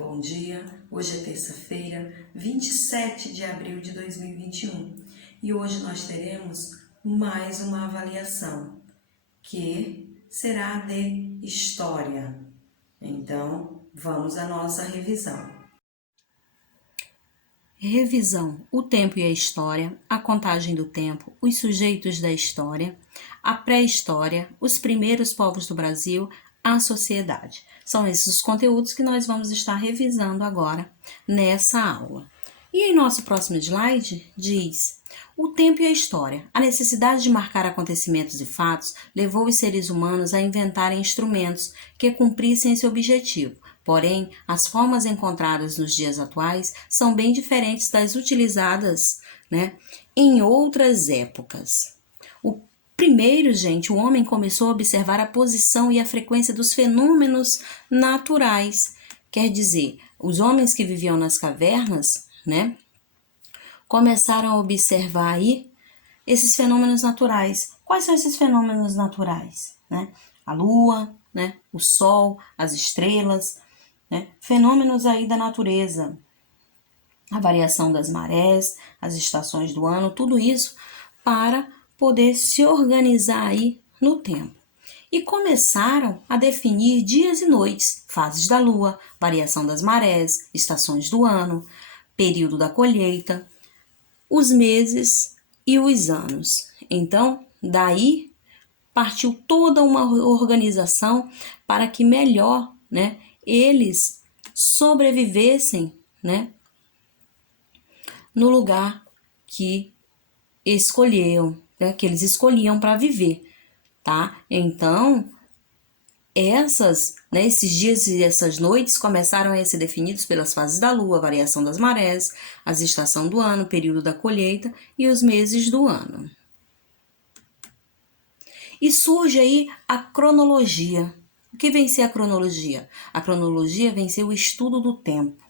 Bom dia, hoje é terça-feira, 27 de abril de 2021 e hoje nós teremos mais uma avaliação, que será de História. Então, vamos à nossa revisão. Revisão: o tempo e a história, a contagem do tempo, os sujeitos da história, a pré-história, os primeiros povos do Brasil, a sociedade. São esses os conteúdos que nós vamos estar revisando agora nessa aula. E em nosso próximo slide diz: o tempo e a história. A necessidade de marcar acontecimentos e fatos levou os seres humanos a inventarem instrumentos que cumprissem esse objetivo. Porém, as formas encontradas nos dias atuais são bem diferentes das utilizadas, em outras épocas. Primeiro, o homem começou a observar a posição e a frequência dos fenômenos naturais. Quer dizer, os homens que viviam nas cavernas, começaram a observar aí esses fenômenos naturais. Quais são esses fenômenos naturais? A lua, o sol, as estrelas, fenômenos aí da natureza, a variação das marés, as estações do ano, tudo isso para poder se organizar aí no tempo. E começaram a definir dias e noites, fases da lua, variação das marés, estações do ano, período da colheita, os meses e os anos. Então, daí partiu toda uma organização para que melhor, eles sobrevivessem, no lugar que escolhiam, que eles escolhiam para viver, tá? Então, esses dias e essas noites começaram a ser definidos pelas fases da lua, variação das marés, as estações do ano, período da colheita e os meses do ano. E surge aí a cronologia. O que vem ser a cronologia? A cronologia vem ser o estudo do tempo,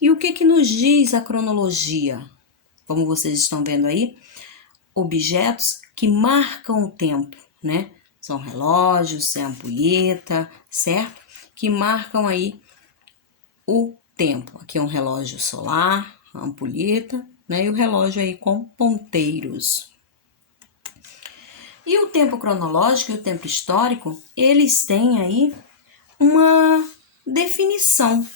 E o que nos diz a cronologia? Como vocês estão vendo aí, objetos que marcam o tempo, São relógios, é ampulheta, certo? Que marcam aí o tempo. Aqui é um relógio solar, a ampulheta, E o relógio aí com ponteiros. E o tempo cronológico e o tempo histórico, eles têm aí uma definição,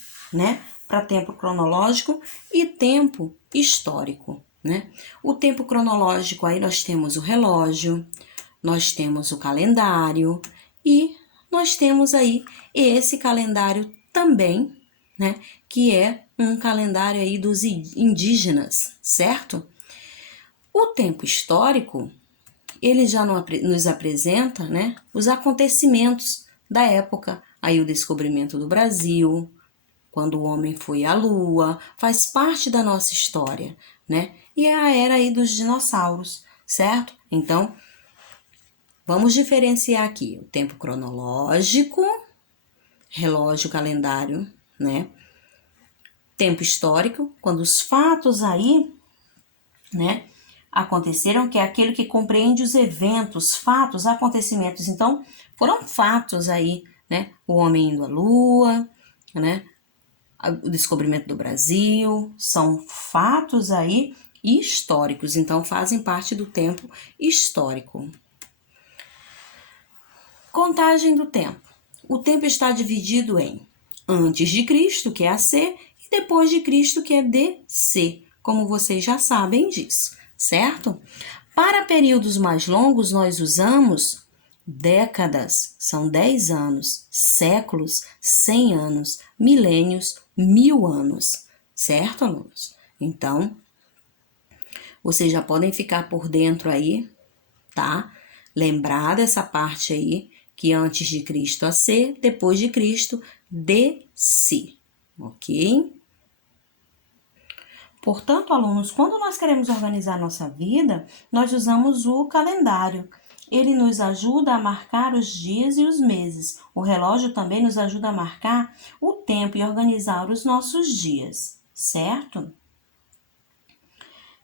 para tempo cronológico e tempo histórico, O tempo cronológico aí nós temos o relógio, nós temos o calendário e nós temos aí esse calendário também, que é um calendário aí dos indígenas, certo? O tempo histórico, ele já nos apresenta, os acontecimentos da época, aí o descobrimento do Brasil, quando o homem foi à lua, faz parte da nossa história, E é a era aí dos dinossauros, certo? Então, vamos diferenciar aqui o tempo cronológico, relógio, calendário, Tempo histórico, quando os fatos aí, aconteceram, que é aquele que compreende os eventos, fatos, acontecimentos. Então, foram fatos aí, O homem indo à lua, o descobrimento do Brasil, são fatos aí históricos, então fazem parte do tempo histórico. Contagem do tempo. O tempo está dividido em antes de Cristo, que é AC, e depois de Cristo, que é DC, como vocês já sabem disso, certo? Para períodos mais longos, nós usamos décadas, são 10 anos, séculos, 100 anos, milênios, 1000 anos, certo, alunos? Então, vocês já podem ficar por dentro aí, tá? Lembrar dessa parte aí, que antes de Cristo AC, depois de Cristo DC, ok? Portanto, alunos, quando nós queremos organizar nossa vida, nós usamos o calendário. Ele nos ajuda a marcar os dias e os meses. O relógio também nos ajuda a marcar o tempo e organizar os nossos dias, certo?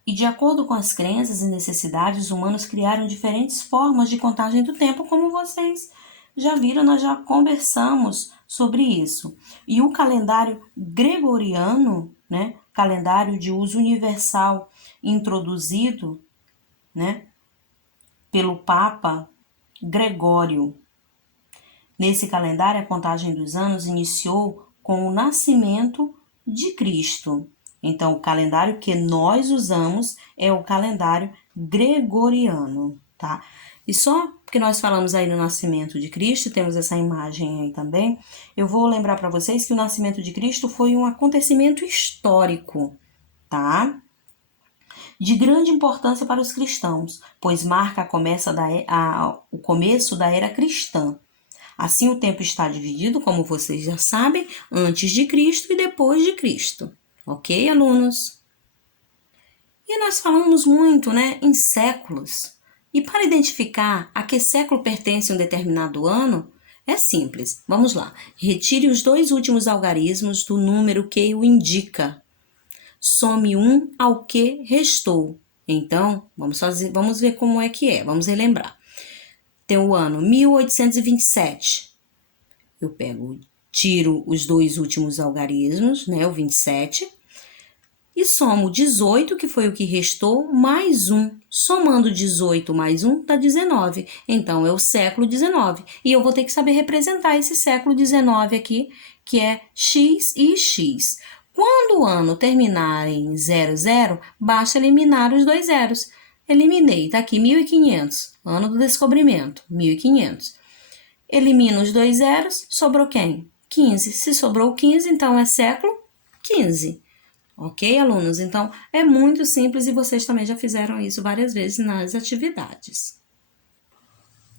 E de acordo com as crenças e necessidades, os humanos criaram diferentes formas de contagem do tempo, como vocês já viram, nós já conversamos sobre isso. E o calendário gregoriano, né, calendário de uso universal, introduzido, né, pelo Papa Gregório. Nesse calendário, a contagem dos anos iniciou com o nascimento de Cristo. Então, o calendário que nós usamos é o calendário gregoriano, tá? E só porque nós falamos aí no nascimento de Cristo, temos essa imagem aí também, eu vou lembrar para vocês que o nascimento de Cristo foi um acontecimento histórico, tá? De grande importância para os cristãos, pois marca o começo da era cristã. Assim, o tempo está dividido, como vocês já sabem, antes de Cristo e depois de Cristo. Ok, alunos? E nós falamos muito, né, em séculos. E para identificar a que século pertence um determinado ano, é simples. Vamos lá. Retire os 2 últimos algarismos do número que o indica. Some 1 ao que restou. Então, vamos ver como é que é. Vamos relembrar. Tem o ano 1827. Eu tiro os 2 últimos algarismos, né, o 27, e somo 18, que foi o que restou, mais 1. Somando 18 mais 1 dá 19. Então, é o século 19. E eu vou ter que saber representar esse século 19 aqui, que é X e X. Quando o ano terminar em 00, basta eliminar os 2 zeros. Eliminei, tá aqui 1500, ano do descobrimento, 1500. Elimino os 2 zeros, sobrou quem? 15. Se sobrou 15, então é século 15. Ok, alunos? Então, é muito simples e vocês também já fizeram isso várias vezes nas atividades.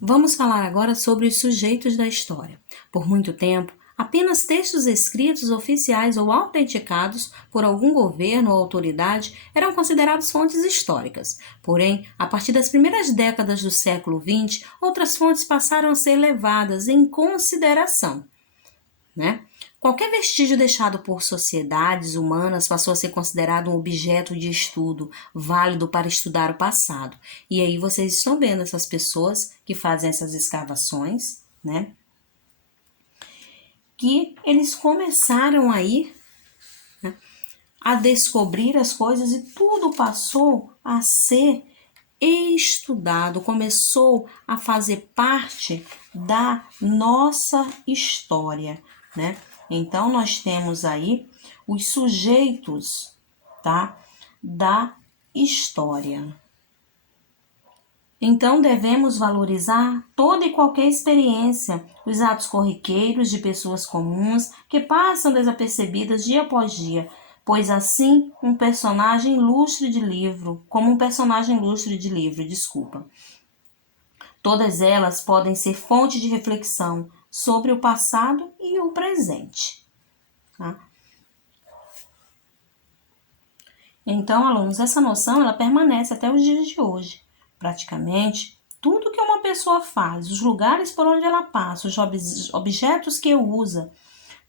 Vamos falar agora sobre os sujeitos da história. Por muito tempo, apenas textos escritos, oficiais ou autenticados por algum governo ou autoridade eram considerados fontes históricas. Porém, a partir das primeiras décadas do século XX, outras fontes passaram a ser levadas em consideração, né? Qualquer vestígio deixado por sociedades humanas passou a ser considerado um objeto de estudo válido para estudar o passado. E aí vocês estão vendo essas pessoas que fazem essas escavações, né? Que eles começaram aí, né, a descobrir as coisas e tudo passou a ser estudado, começou a fazer parte da nossa história, né? Então, nós temos aí os sujeitos, tá, da história. Então, devemos valorizar toda e qualquer experiência, os atos corriqueiros de pessoas comuns que passam desapercebidas dia após dia, pois assim como um personagem ilustre de livro, todas elas podem ser fonte de reflexão sobre o passado e o presente. Tá? Então, alunos, essa noção ela permanece até os dias de hoje. Praticamente, tudo que uma pessoa faz, os lugares por onde ela passa, os objetos que usa,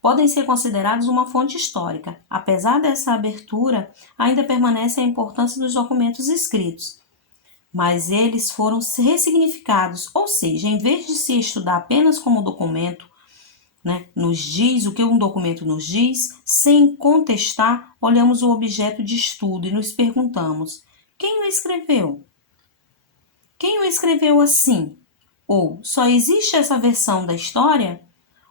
podem ser considerados uma fonte histórica. Apesar dessa abertura, ainda permanece a importância dos documentos escritos. Mas eles foram ressignificados, ou seja, em vez de se estudar apenas como documento, né, nos diz o que um documento nos diz, sem contestar, olhamos o objeto de estudo e nos perguntamos: quem o escreveu? Quem o escreveu assim? Ou só existe essa versão da história?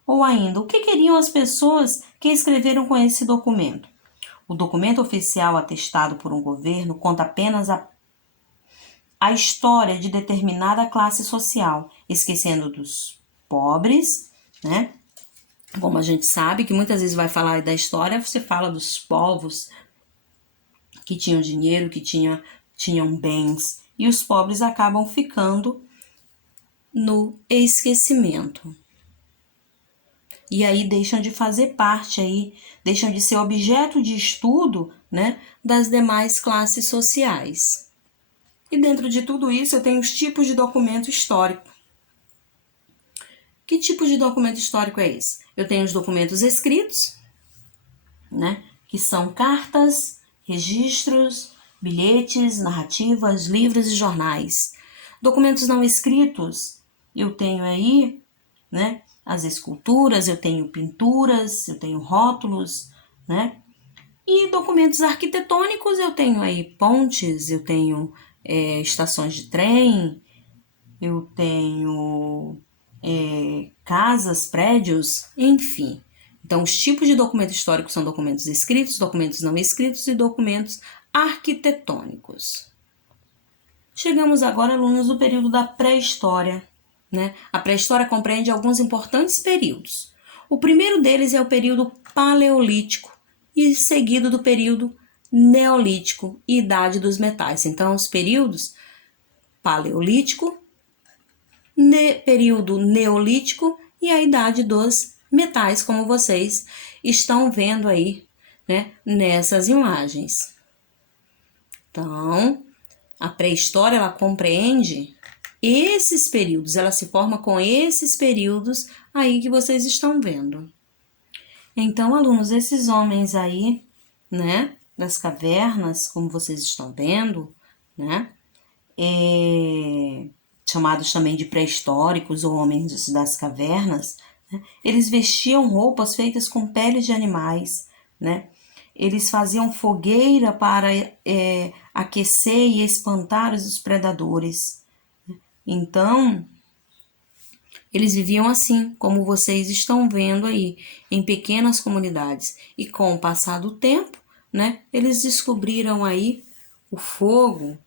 Ou ainda, o que queriam as pessoas que escreveram com esse documento? O documento oficial atestado por um governo conta apenas a história de determinada classe social, esquecendo dos pobres, né? Como a gente sabe que muitas vezes vai falar da história, você fala dos povos que tinham dinheiro, que tinham bens, e os pobres acabam ficando no esquecimento. E aí deixam de fazer parte aí, deixam de ser objeto de estudo, né, das demais classes sociais. E dentro de tudo isso eu tenho os tipos de documento histórico. Que tipo de documento histórico é esse? Eu tenho os documentos escritos, né, que são cartas, registros, bilhetes, narrativas, livros e jornais. Documentos não escritos, eu tenho aí, né, as esculturas, eu tenho pinturas, eu tenho rótulos, né? E documentos arquitetônicos, eu tenho aí pontes, eu tenho estações de trem, eu tenho casas, prédios, enfim. Então, os tipos de documento histórico são documentos escritos, documentos não escritos e documentos arquitetônicos. Chegamos agora, alunos, do período da pré-história, né? A pré-história compreende alguns importantes períodos. O primeiro deles é o período paleolítico e seguido do período neolítico e idade dos metais. Então, os períodos paleolítico, período neolítico e a idade dos metais, como vocês estão vendo aí, né, nessas imagens. Então, a pré-história, ela compreende esses períodos, ela se forma com esses períodos aí que vocês estão vendo. Então, alunos, esses homens aí, né, das cavernas, como vocês estão vendo, né, chamados também de pré-históricos ou homens das cavernas, né, eles vestiam roupas feitas com peles de animais, né? Eles faziam fogueira para aquecer e espantar os predadores. Então, eles viviam assim, como vocês estão vendo aí, em pequenas comunidades. E com o passar do tempo, né, eles descobriram aí o fogo,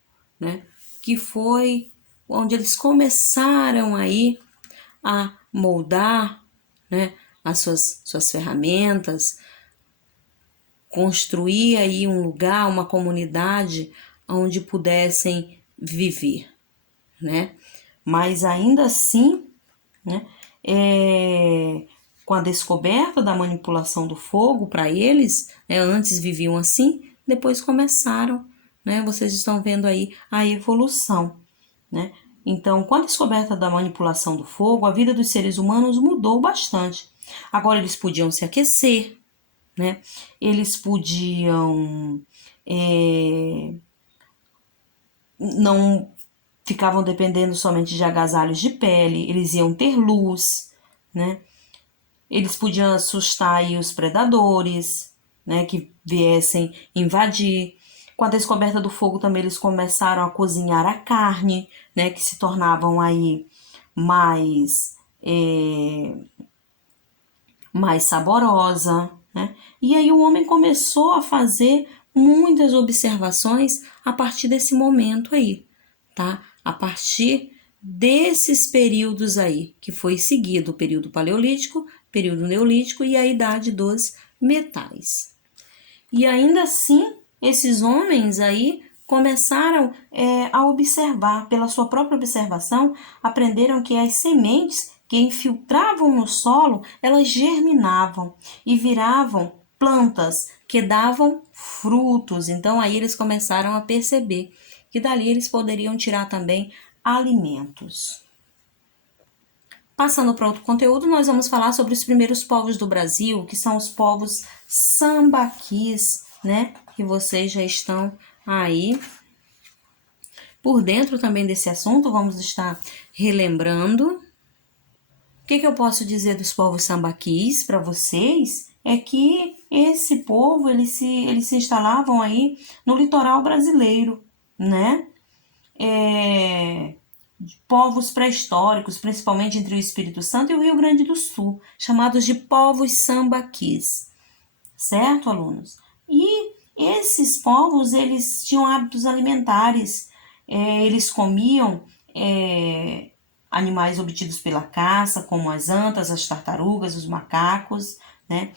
né, que foi onde eles começaram aí a moldar, né, as suas ferramentas, construir aí um lugar, uma comunidade onde pudessem viver, né? Mas ainda assim, né, com a descoberta da manipulação do fogo para eles, antes viviam assim, depois começaram, né? Vocês estão vendo aí a evolução, né? Então, com a descoberta da manipulação do fogo, a vida dos seres humanos mudou bastante. Agora eles podiam se aquecer, né? Eles podiam não ficavam dependendo somente de agasalhos de pele, eles iam ter luz, né? Eles podiam assustar aí os predadores, né, que viessem invadir. Com a descoberta do fogo também eles começaram a cozinhar a carne, né, que se tornavam aí mais saborosa, né? E aí o homem começou a fazer muitas observações a partir desse momento aí, tá? A partir desses períodos aí, que foi seguido o período paleolítico, período neolítico e a idade dos metais. E ainda assim, esses homens aí começaram a observar, pela sua própria observação, aprenderam que as sementes que infiltravam no solo, elas germinavam e viravam plantas que davam frutos. Então aí eles começaram a perceber que dali eles poderiam tirar também alimentos. Passando para outro conteúdo, nós vamos falar sobre os primeiros povos do Brasil, que são os povos sambaquis, né? Que vocês já estão aí por dentro também desse assunto, vamos estar relembrando. O que eu posso dizer dos povos sambaquis para vocês é que esse povo, eles se instalavam aí no litoral brasileiro, né? Povos pré-históricos, principalmente entre o Espírito Santo e o Rio Grande do Sul, chamados de povos sambaquis, certo, alunos? E esses povos, eles tinham hábitos alimentares, eles comiam animais obtidos pela caça, como as antas, as tartarugas, os macacos, né,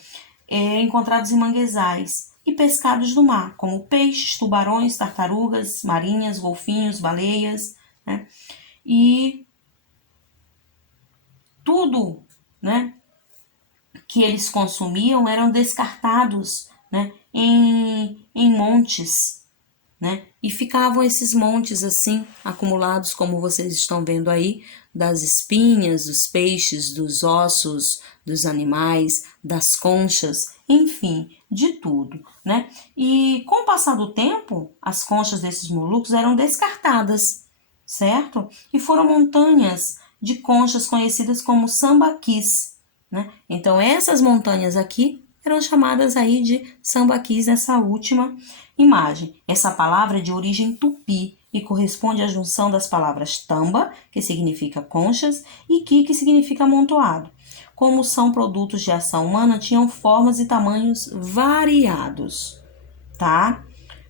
encontrados em manguezais, e pescados do mar, como peixes, tubarões, tartarugas marinhas, golfinhos, baleias, né, e tudo, né, que eles consumiam eram descartados, né, em montes, né, e ficavam esses montes assim acumulados, como vocês estão vendo aí, das espinhas, dos peixes, dos ossos, dos animais, das conchas, enfim, de tudo, né? E com o passar do tempo, as conchas desses moluscos eram descartadas, certo? E foram montanhas de conchas conhecidas como sambaquis, né? Então, essas montanhas aqui eram chamadas aí de sambaquis nessa última imagem. Essa palavra é de origem tupi e corresponde à junção das palavras tamba, que significa conchas, e ki, que significa amontoado. Como são produtos de ação humana, tinham formas e tamanhos variados, tá?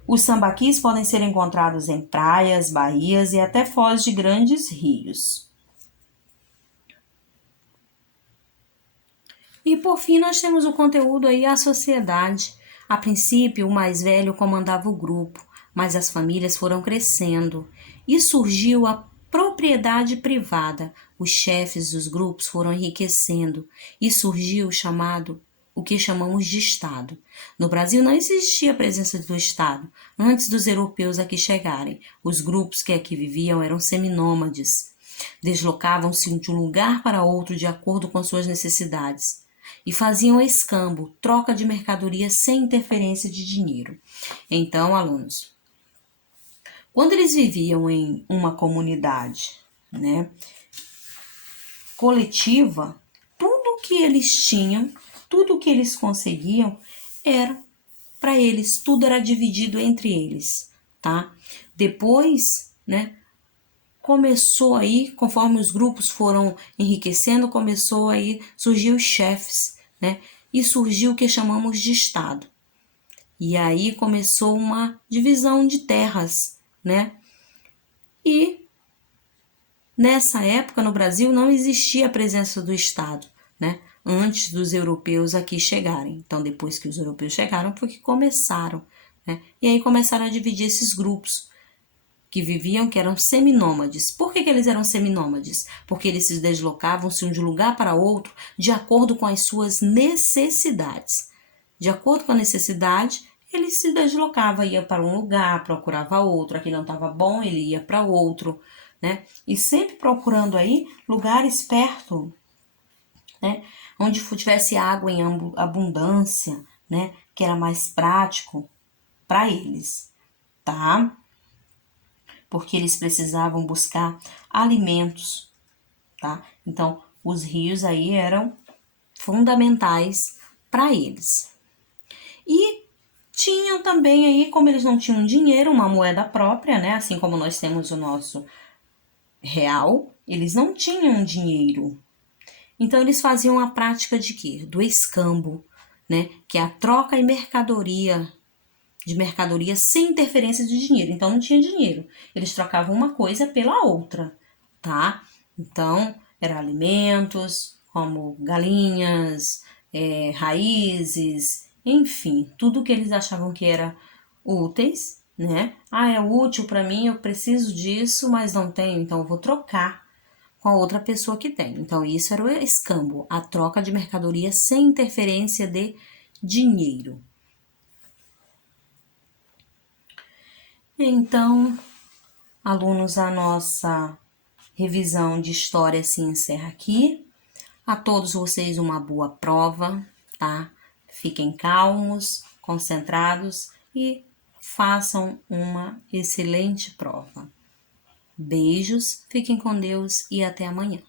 Os sambaquis podem ser encontrados em praias, baías e até foz de grandes rios. E por fim, nós temos o conteúdo aí, a sociedade. A princípio, o mais velho comandava o grupo, mas as famílias foram crescendo e surgiu a propriedade privada. Os chefes dos grupos foram enriquecendo e surgiu o que chamamos de Estado. No Brasil não existia a presença do Estado antes dos europeus aqui chegarem. Os grupos que aqui viviam eram seminômades. Deslocavam-se de um lugar para outro de acordo com suas necessidades e faziam escambo, troca de mercadoria sem interferência de dinheiro. Então, alunos, quando eles viviam em uma comunidade, né, coletiva, tudo que eles tinham, tudo que eles conseguiam era para eles, tudo era dividido entre eles, tá? Depois, né, começou aí, conforme os grupos foram enriquecendo, começou aí, surgiu os chefes, né? E surgiu o que chamamos de Estado. E aí começou uma divisão de terras, né? E nessa época no Brasil não existia a presença do Estado, né? Antes dos europeus aqui chegarem. Então, depois que os europeus chegaram, foi que começaram, né? E aí começaram a dividir esses grupos que viviam, que eram seminômades. Por que eles eram seminômades? Porque eles se deslocavam-se de um lugar para outro de acordo com as suas necessidades. De acordo com a necessidade, ele se deslocava, ia para um lugar, procurava outro, aqui não estava bom, ele ia para outro, né? E sempre procurando aí lugares perto, né? Onde tivesse água em abundância, né? Que era mais prático para eles, tá? Porque eles precisavam buscar alimentos, tá? Então, os rios aí eram fundamentais para eles. E tinham também aí, como eles não tinham dinheiro, uma moeda própria, né? Assim como nós temos o nosso real, eles não tinham dinheiro. Então, eles faziam a prática de quê? Do escambo, né? Que é a troca de mercadoria sem interferência de dinheiro. Então, não tinha dinheiro. Eles trocavam uma coisa pela outra, tá? Então, eram alimentos, como galinhas, raízes, enfim, tudo que eles achavam que era úteis, né? Ah, é útil para mim, eu preciso disso, mas não tenho, então eu vou trocar com a outra pessoa que tem. Então, isso era o escambo, a troca de mercadoria sem interferência de dinheiro. Então, alunos, a nossa revisão de história se encerra aqui. A todos vocês uma boa prova, tá? Fiquem calmos, concentrados e façam uma excelente prova. Beijos, fiquem com Deus e até amanhã.